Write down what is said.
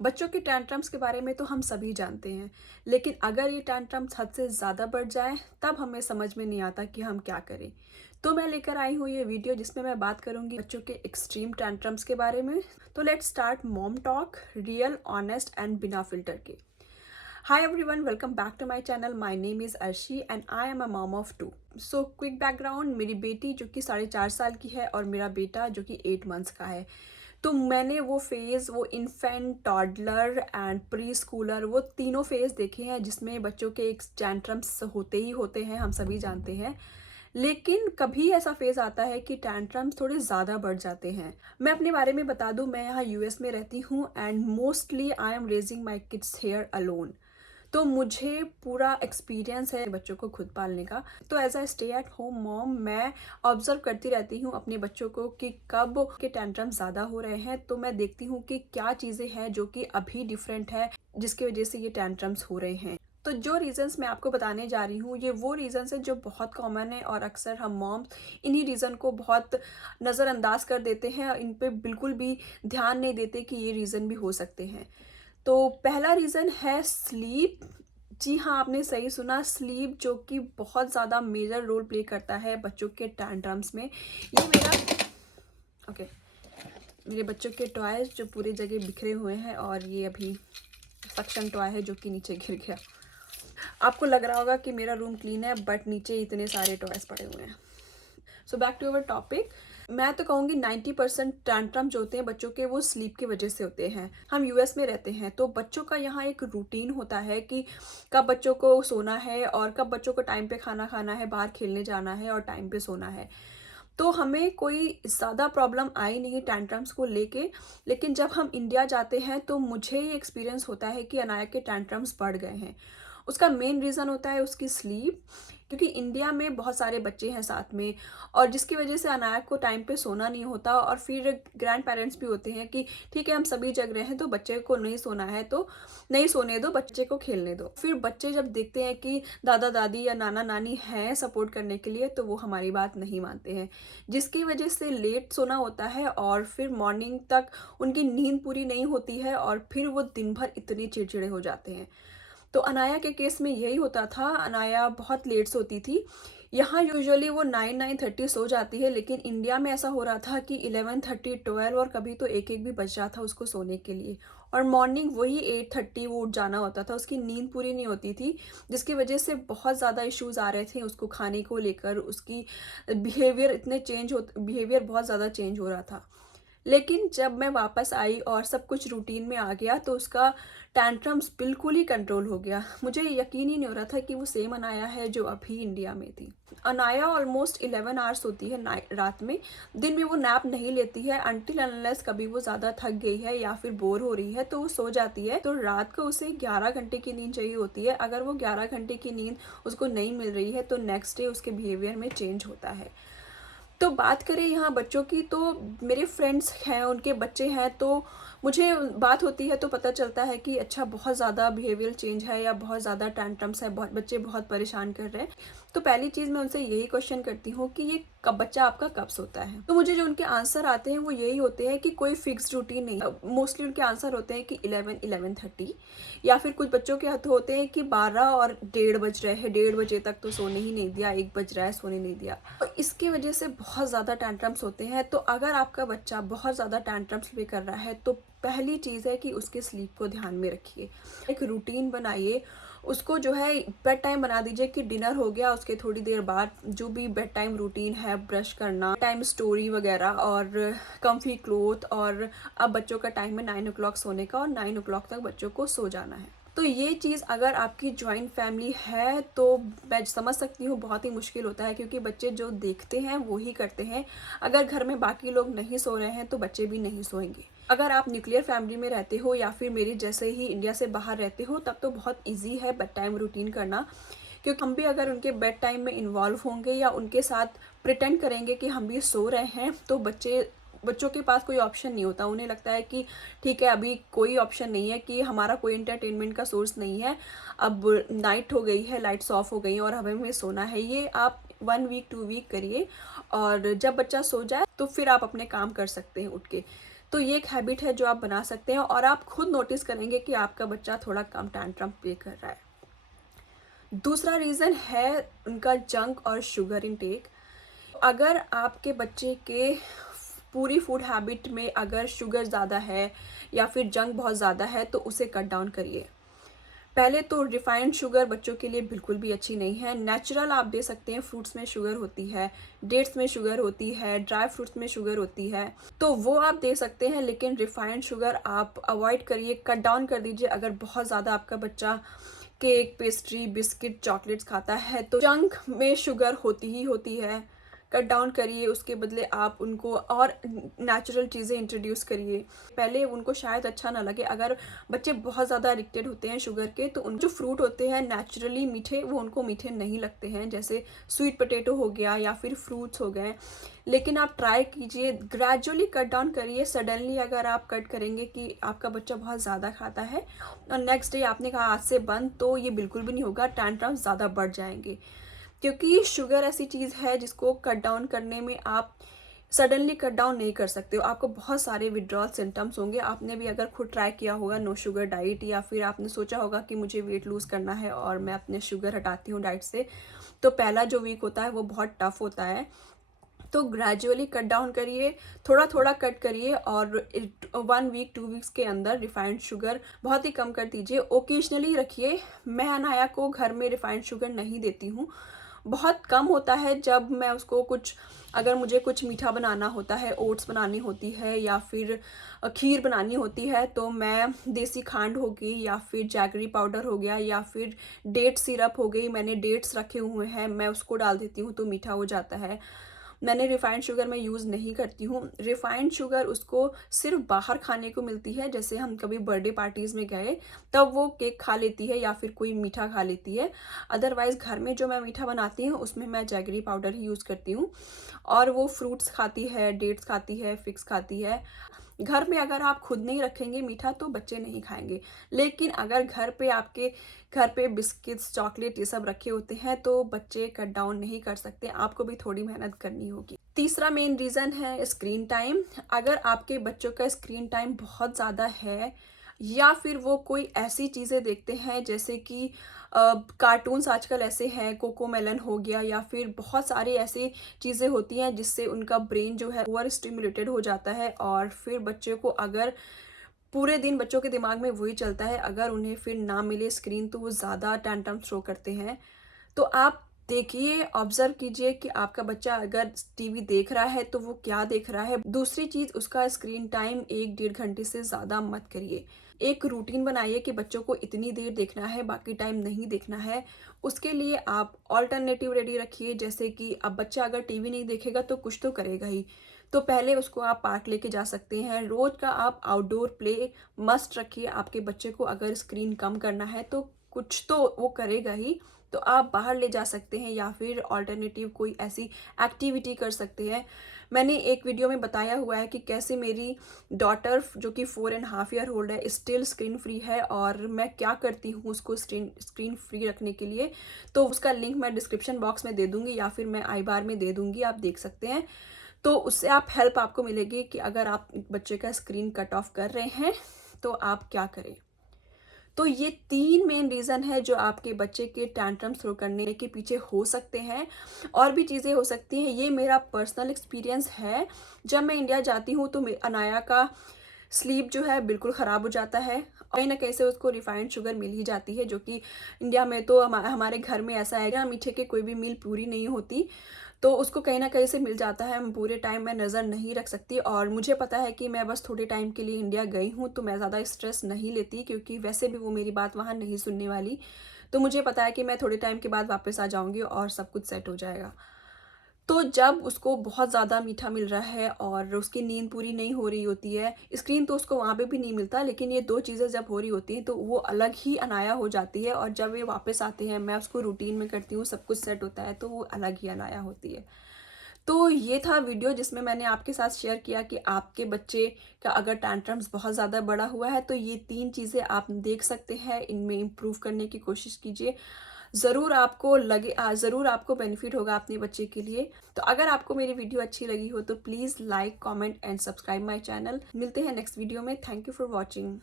बच्चों के टैंट्रम्स के बारे में तो हम सभी जानते हैं, लेकिन अगर ये टैंट्रम्स हद से ज़्यादा बढ़ जाए तब हमें समझ में नहीं आता कि हम क्या करें। तो मैं लेकर आई हूँ ये वीडियो जिसमें मैं बात करूँगी बच्चों के एक्सट्रीम टैंट्रम्स के बारे में। तो let's start mom talk, real, honest and बिना फिल्टर के। Hi everyone, welcome back to my channel. My name is Arshi and I am a mom of two. So quick background, मेरी बेटी जो कि 4.5 साल की है और मेरा बेटा जो कि 8 मंथ्स का है। तो मैंने वो फेज़, वो infant, toddler and pre Schuler, वो तीनों फेज़ देखे हैं जिसमें बच्चों के एक टैंट्रम्स होते ही होते हैं, हम सभी जानते हैं। लेकिन कभी ऐसा फेज़ आता है कि टैंट्रम्स थोड़े ज़्यादा बढ़ जाते हैं। मैं अपने बारे में बता दूं, मैं यहाँ यूएस में रहती हूँ and mostly I am raising my kids hair alone. तो मुझे पूरा एक्सपीरियंस है बच्चों को खुद पालने का। तो as a stay at home mom मैं ऑब्जर्व करती रहती हूँ अपने बच्चों को कि कब के टैंट्रम ज़्यादा हो रहे हैं। तो मैं देखती हूँ कि क्या चीज़ें हैं जो कि अभी डिफरेंट है जिसकी वजह से ये टैंट्रम्स हो रहे हैं। तो जो रीज़न्स मैं आपको बताने जा रही हूँ ये वो रीज़न्स हैं जो बहुत कॉमन है और अक्सर हम मॉम्स इन्हीं रीज़न को बहुत नज़रअंदाज कर देते हैं और इन पे बिल्कुल भी ध्यान नहीं देते कि ये रीज़न भी हो सकते हैं। तो पहला रीज़न है स्लीप। जी हाँ, आपने सही सुना, स्लीप जो कि बहुत ज़्यादा मेजर रोल प्ले करता है बच्चों के टैंट्रम्स में। ये मेरा ओके मेरे बच्चों के टॉयज जो पूरी जगह बिखरे हुए हैं और ये अभी सक्शन टॉय है जो कि नीचे गिर गया। आपको लग रहा होगा कि मेरा रूम क्लीन है बट नीचे इतने सारे टॉयज पड़े हुए हैं। So back to our topic. मैं तो कहूँगी 90% टैंट्रम जो होते हैं बच्चों के वो स्लीप की वजह से होते हैं। हम यूएस में रहते हैं तो बच्चों का यहाँ एक रूटीन होता है कि कब बच्चों को सोना है और कब बच्चों को टाइम पे खाना खाना है, बाहर खेलने जाना है और टाइम पे सोना है। तो हमें कोई ज़्यादा प्रॉब्लम आई नहीं टैंट्रम्स को लेके। लेकिन जब हम इंडिया जाते हैं तो मुझे ये एक्सपीरियंस होता है कि अनाया के टैंट्रम्स बढ़ गए हैं। उसका मेन रीज़न होता है उसकी स्लीप, क्योंकि इंडिया में बहुत सारे बच्चे हैं साथ में और जिसकी वजह से अनाया को टाइम पे सोना नहीं होता और फिर ग्रैंड पेरेंट्स भी होते हैं कि ठीक है हम सभी जग रहे हैं तो बच्चे को नहीं सोना है तो नहीं सोने दो, बच्चे को खेलने दो। फिर बच्चे जब देखते हैं कि दादा दादी या नाना नानी हैं सपोर्ट करने के लिए तो वो हमारी बात नहीं मानते हैं, जिसकी वजह से लेट सोना होता है और फिर मॉर्निंग तक उनकी नींद पूरी नहीं होती है और फिर वो दिन भर इतने चिड़चिड़े हो जाते हैं। तो अनाया के केस में यही होता था, अनाया बहुत लेट सोती थी। यहाँ यूजुअली वो 9-9:30 सो जाती है, लेकिन इंडिया में ऐसा हो रहा था कि 11:30, 12 और कभी तो एक एक भी बज रहा था उसको सोने के लिए। और मॉर्निंग वही 8:30 वो उठ जाना होता था, उसकी नींद पूरी नहीं होती थी, जिसकी वजह से बहुत ज़्यादा इश्यूज आ रहे थे उसको खाने को लेकर। उसकी बिहेवियर बहुत ज़्यादा चेंज हो रहा था। लेकिन जब मैं वापस आई और सब कुछ रूटीन में आ गया तो उसका टैंट्रम्स बिल्कुल ही कंट्रोल हो गया। मुझे यकीन ही नहीं हो रहा था कि वो सेम अनाया है जो अभी इंडिया में थी। अनाया ऑलमोस्ट 11 आवर्स होती है रात में। दिन में वो नैप नहीं लेती है अनटिल अनलेस कभी वो ज़्यादा थक गई है या फिर बोर हो रही है तो वो सो जाती है। तो रात को उसे 11 घंटे की नींद चाहिए होती है। अगर वो 11 घंटे की नींद उसको नहीं मिल रही है तो नेक्स्ट डे उसके बिहेवियर में चेंज होता है। तो बात करें यहाँ बच्चों की, तो मेरे फ्रेंड्स हैं उनके बच्चे हैं तो मुझे बात होती है तो पता चलता है कि अच्छा बहुत ज़्यादा बिहेवियर चेंज है या बहुत ज़्यादा टैंट्रम्स है, बहुत बच्चे बहुत परेशान कर रहे हैं। तो पहली चीज़ मैं उनसे यही क्वेश्चन करती हूँ कि ये कब बच्चा आपका कब सोता है। तो मुझे जो उनके आंसर आते हैं वो यही होते हैं कि कोई फिक्स रूटीन नहीं। मोस्टली उनके आंसर होते हैं कि 11-11:30, या फिर कुछ बच्चों के हाथ होते हैं कि 12 और 1:30 बज रहे हैं, 1:30 बजे तक तो सोने ही नहीं दिया, 1 बज रहा है सोने नहीं दिया। तो इसकी वजह से बहुत ज़्यादा टैंट्रम्स होते हैं। तो अगर आपका बच्चा बहुत ज़्यादा टैंट्रम्स भी कर रहा है तो पहली चीज़ है कि उसके स्लीप को ध्यान में रखिए, एक रूटीन बनाइए। उसको जो है बेड टाइम बना दीजिए कि डिनर हो गया उसके थोड़ी देर बाद जो भी बेड टाइम रूटीन है, ब्रश करना, टाइम स्टोरी वगैरह और कम्फी क्लोथ। और अब बच्चों का टाइम है 9 o'clock सोने का और 9 o'clock तक बच्चों को सो जाना है। तो ये चीज़ अगर आपकी जॉइंट फैमिली है तो मैं समझ सकती हूँ बहुत ही मुश्किल होता है, क्योंकि बच्चे जो देखते हैं वो ही करते हैं। अगर घर में बाकी लोग नहीं सो रहे हैं तो बच्चे भी नहीं सोएंगे। अगर आप न्यूक्लियर फैमिली में रहते हो या फिर मेरी जैसे ही इंडिया से बाहर रहते हो तब तो बहुत ईजी है बेड टाइम रूटीन करना, क्योंकि हम भी अगर उनके बेड टाइम में इन्वॉल्व होंगे या उनके साथ प्रिटेंड करेंगे कि हम भी सो रहे हैं तो बच्चों के पास कोई ऑप्शन नहीं होता। उन्हें लगता है कि ठीक है अभी कोई ऑप्शन नहीं है, कि हमारा कोई एंटरटेनमेंट का सोर्स नहीं है, अब नाइट हो गई है, लाइट्स ऑफ हो गई हैं और हमें सोना है। ये आप 1 वीक 2 वीक करिए और जब बच्चा सो जाए तो फिर आप अपने काम कर सकते हैं उठ के। तो ये एक हैबिट है जो आप बना सकते हैं और आप खुद नोटिस करेंगे कि आपका बच्चा थोड़ा कम टैंट्रम प्ले कर रहा है। दूसरा रीज़न है उनका जंक और शुगर इनटेक। अगर आपके बच्चे के पूरी फूड हैबिट में अगर शुगर ज़्यादा है या फिर जंक बहुत ज़्यादा है तो उसे कट डाउन करिए। पहले तो रिफाइंड शुगर बच्चों के लिए बिल्कुल भी अच्छी नहीं है। नेचुरल आप दे सकते हैं, फ्रूट्स में शुगर होती है, डेट्स में शुगर होती है, ड्राई फ्रूट्स में शुगर होती है, तो वो आप दे सकते हैं, लेकिन रिफाइंड शुगर आप अवॉइड करिए, कट डाउन कर दीजिए। अगर बहुत ज़्यादा आपका बच्चा केक, पेस्ट्री, बिस्किट, चॉकलेट्स खाता है तो जंक में शुगर होती ही होती है, कट डाउन करिए। उसके बदले आप उनको और नेचुरल चीज़ें इंट्रोड्यूस करिए। पहले उनको शायद अच्छा ना लगे, अगर बच्चे बहुत ज़्यादा एडिक्टेड होते हैं शुगर के तो उन जो फ्रूट होते हैं नेचुरली मीठे, वो उनको मीठे नहीं लगते हैं, जैसे स्वीट पोटैटो हो गया या फिर फ्रूट्स हो गए। लेकिन आप ट्राई कीजिए, ग्रेजुअली कट डाउन करिए। सडनली अगर आप कट करेंगे कि आपका बच्चा बहुत ज़्यादा खाता है और नेक्स्ट डे आपने कहा आज से बंद, तो ये बिल्कुल भी नहीं होगा, टैंट्रम्स ज़्यादा बढ़ जाएंगे। क्योंकि शुगर ऐसी चीज़ है जिसको कट डाउन करने में आप सडनली कट डाउन नहीं कर सकते हो, आपको बहुत सारे विड्रॉल सिम्टम्स होंगे। आपने भी अगर खुद ट्राई किया होगा नो शुगर डाइट, या फिर आपने सोचा होगा कि मुझे वेट लूज़ करना है और मैं अपने शुगर हटाती हूँ डाइट से, तो पहला जो वीक होता है वो बहुत टफ होता है। तो ग्रेजुअली कट डाउन करिए, थोड़ा थोड़ा कट करिए और 1 वीक 2 वीक्स के अंदर रिफाइंड शुगर बहुत ही कम कर दीजिए। ओकेजनली रखिए। मैं अनाया को घर में रिफाइंड शुगर नहीं देती हूँ, बहुत कम होता है। जब मैं उसको कुछ, अगर मुझे कुछ मीठा बनाना होता है, ओट्स बनानी होती है या फिर खीर बनानी होती है, तो मैं देसी खांड हो गई या फिर जैगरी पाउडर हो गया या फिर डेट सिरप हो गई, मैंने डेट्स रखे हुए हैं, मैं उसको डाल देती हूँ तो मीठा हो जाता है। मैंने रिफाइंड शुगर मैं यूज़ नहीं करती हूँ। रिफाइंड शुगर उसको सिर्फ बाहर खाने को मिलती है, जैसे हम कभी बर्थडे पार्टीज़ में गए तब वो केक खा लेती है या फिर कोई मीठा खा लेती है। अदरवाइज़ घर में जो मैं मीठा बनाती हूँ उसमें मैं जैगरी पाउडर ही यूज़ करती हूँ और वो फ्रूट्स खाती है, डेट्स खाती है, फिग्स खाती है। घर में अगर आप खुद नहीं रखेंगे मीठा तो बच्चे नहीं खाएंगे, लेकिन अगर आपके घर पे बिस्किट्स, चॉकलेट ये सब रखे होते हैं तो बच्चे कट डाउन नहीं कर सकते, आपको भी थोड़ी मेहनत करनी होगी। तीसरा मेन रीज़न है स्क्रीन टाइम। अगर आपके बच्चों का स्क्रीन टाइम बहुत ज़्यादा है या फिर वो कोई ऐसी चीज़ें देखते हैं जैसे कि कार्टून्स आजकल ऐसे हैं, कोकोमेलन हो गया या फिर बहुत सारी ऐसी चीज़ें होती हैं जिससे उनका ब्रेन जो है ओवर स्टिमुलेटेड हो जाता है और फिर बच्चे को अगर पूरे दिन बच्चों के दिमाग में वही चलता है, अगर उन्हें फिर ना मिले स्क्रीन तो वो ज़्यादा टैंट्रम थ्रो करते हैं। तो आप देखिए, ऑब्जर्व कीजिए कि आपका बच्चा अगर टीवी देख रहा है तो वो क्या देख रहा है। दूसरी चीज़, उसका स्क्रीन टाइम 1-1.5 घंटे से ज़्यादा मत करिए। एक रूटीन बनाइए कि बच्चों को इतनी देर देखना है, बाकी टाइम नहीं देखना है। उसके लिए आप ऑल्टरनेटिव रेडी रखिए, जैसे कि अब बच्चा अगर टीवी नहीं देखेगा तो कुछ तो करेगा ही, तो पहले उसको आप पार्क लेके जा सकते हैं। रोज़ का आप आउटडोर प्ले मस्ट रखिए। आपके बच्चे को अगर स्क्रीन कम करना है तो कुछ तो वो करेगा ही, तो आप बाहर ले जा सकते हैं या फिर ऑल्टरनेटिव कोई ऐसी एक्टिविटी कर सकते हैं। मैंने एक वीडियो में बताया हुआ है कि कैसे मेरी डॉटर जो कि 4.5 ईयर ओल्ड है स्टिल स्क्रीन फ्री है और मैं क्या करती हूँ उसको स्क्रीन फ्री रखने के लिए, तो उसका लिंक मैं डिस्क्रिप्शन बॉक्स में दे दूँगी या फिर मैं आई बार में दे दूँगी, आप देख सकते हैं। तो उससे आप हेल्प आपको मिलेगी कि अगर आप बच्चे का स्क्रीन कट ऑफ कर रहे हैं तो आप क्या करें। तो ये 3 मेन रीज़न है जो आपके बच्चे के टैंट्रम थ्रो करने के पीछे हो सकते हैं। और भी चीज़ें हो सकती हैं, ये मेरा पर्सनल एक्सपीरियंस है। जब मैं इंडिया जाती हूँ तो अनाया का स्लीप जो है बिल्कुल ख़राब हो जाता है, कहीं ना कहीं से उसको रिफाइंड शुगर मिल ही जाती है, जो कि इंडिया में तो हमारे घर में ऐसा है, मीठे की कोई भी मील पूरी नहीं होती, तो उसको कहीं ना कहीं से मिल जाता है। पूरे टाइम मैं नज़र नहीं रख सकती और मुझे पता है कि मैं बस थोड़े टाइम के लिए इंडिया गई हूँ तो मैं ज़्यादा स्ट्रेस नहीं लेती, क्योंकि वैसे भी वो मेरी बात वहाँ नहीं सुनने वाली। तो मुझे पता है कि मैं थोड़े टाइम के बाद वापस आ जाऊँगी और सब कुछ सेट हो जाएगा। तो जब उसको बहुत ज़्यादा मीठा मिल रहा है और उसकी नींद पूरी नहीं हो रही होती है, स्क्रीन तो उसको वहाँ पे भी नहीं मिलता, लेकिन ये 2 चीज़ें जब हो रही होती हैं तो वो अलग ही अनाया हो जाती है और जब ये वापस आते हैं, मैं उसको रूटीन में करती हूँ, सब कुछ सेट होता है, तो वो अलग ही अनाया होती है। तो ये था वीडियो जिसमें मैंने आपके साथ शेयर किया कि आपके बच्चे का अगर टैंट्रम्स बहुत ज़्यादा बड़ा हुआ है तो ये 3 चीज़ें आप देख सकते हैं, इनमें इम्प्रूव करने की कोशिश कीजिए। ज़रूर आपको बेनिफिट होगा अपने बच्चे के लिए। तो अगर आपको मेरी वीडियो अच्छी लगी हो तो please like, comment and subscribe my channel. मिलते हैं नेक्स्ट वीडियो में। Thank you for watching.